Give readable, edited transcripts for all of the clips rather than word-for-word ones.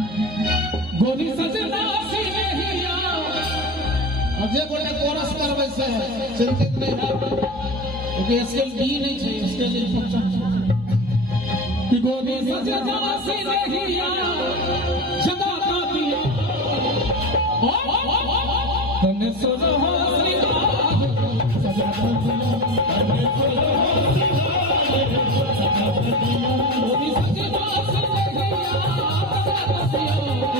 गोरी सजना सी नहिया अजे बोले कोरस करबै से चिंतित नहीं है क्योंकि स्केल डी नहीं है स्केल फंक्शन कि गोरी सजना सी नहिया सदा का दिया तने सोना हो श्रीमान सजा तने सोना हो श्रीमान गोरी सजना सी नहिया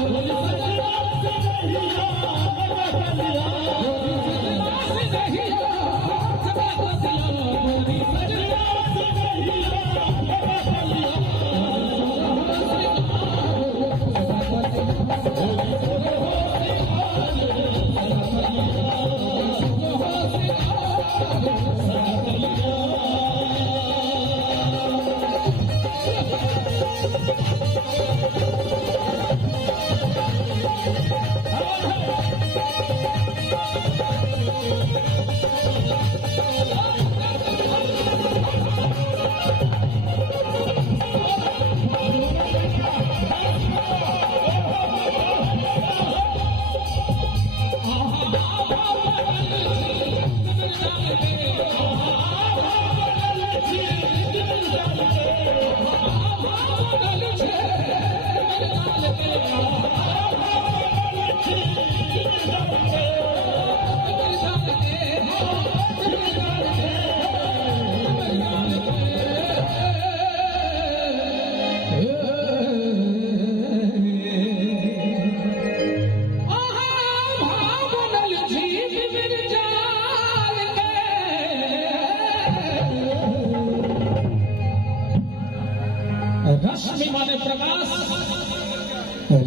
रश्मि माने प्रकाश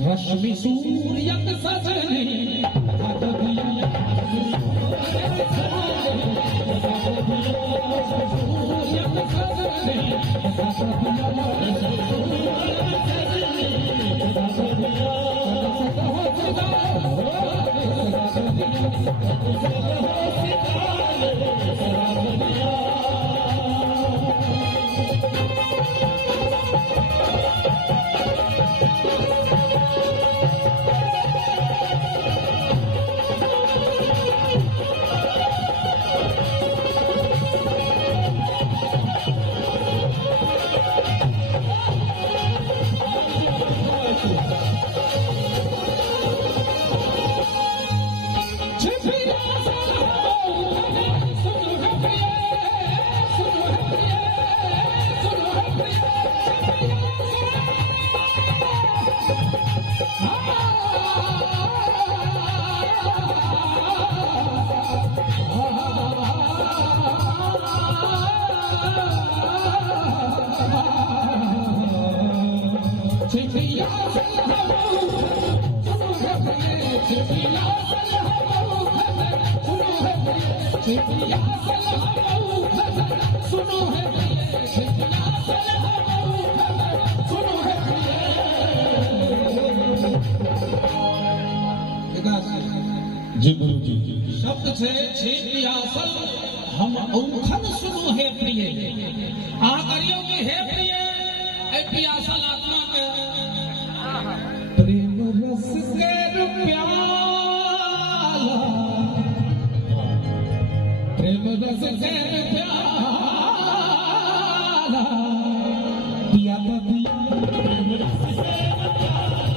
रश्मि सूर्यक सजनी जी गुरु जी शब्द से पियासल हम औखन सुनो है प्रिय आ करियो कि हे प्रिय ए पियासल आत्मा के प्रेम रस के प्याला प्रेम रस के प्याला पिया पिया प्रेम रस के प्याला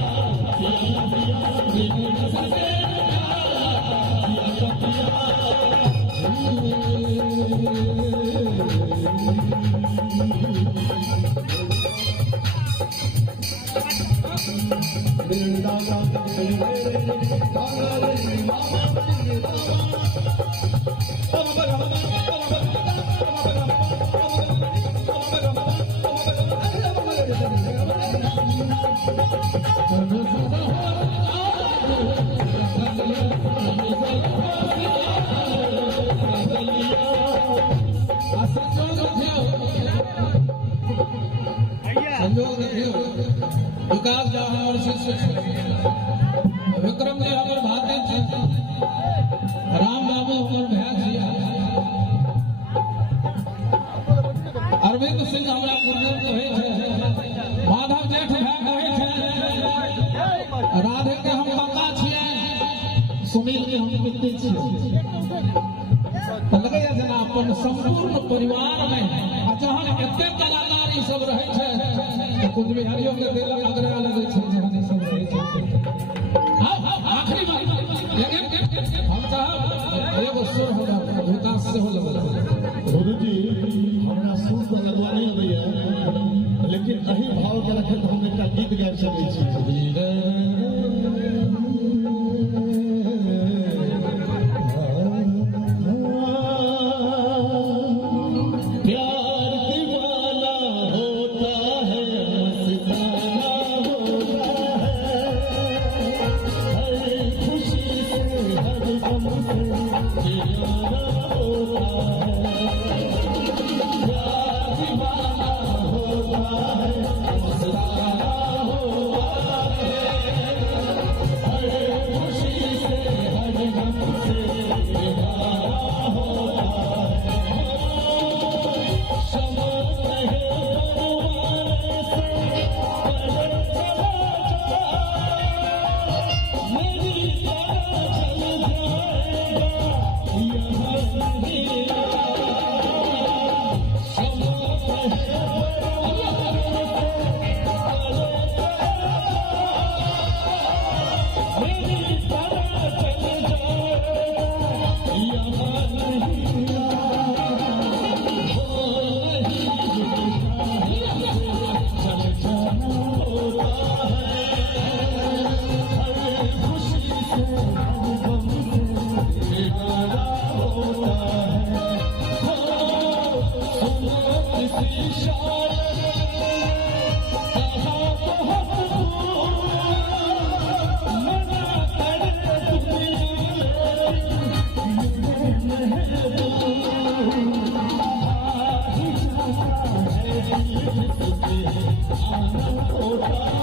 विकास जहाँ और शिष्य विक्रम जी हमारे भाते थे राम बाबू हमारे भैया अरविंद सिंह हमरा गुरुदेव कहै छै, माधव जेठ भाई कहै छै, राधे के हम काका छियै, सुनील के हम पिता छियै। तो लगैया जेना अपन संपूर्ण परिवार में जहाँ एते कलाकार ई सब रहै छै तो कुछ बिहारियों के दिल अगरा लगै छै जहाँ ई सब रहै छै। आखिरी बात हम चाहब एगो सुर हमरा विकास से हो लगल गुरुजी हमरा सुर तो लगवा नहीं अबैया, लेकिन अही भाव के रखत हम एकटा गीत गाबि सकै छी। होता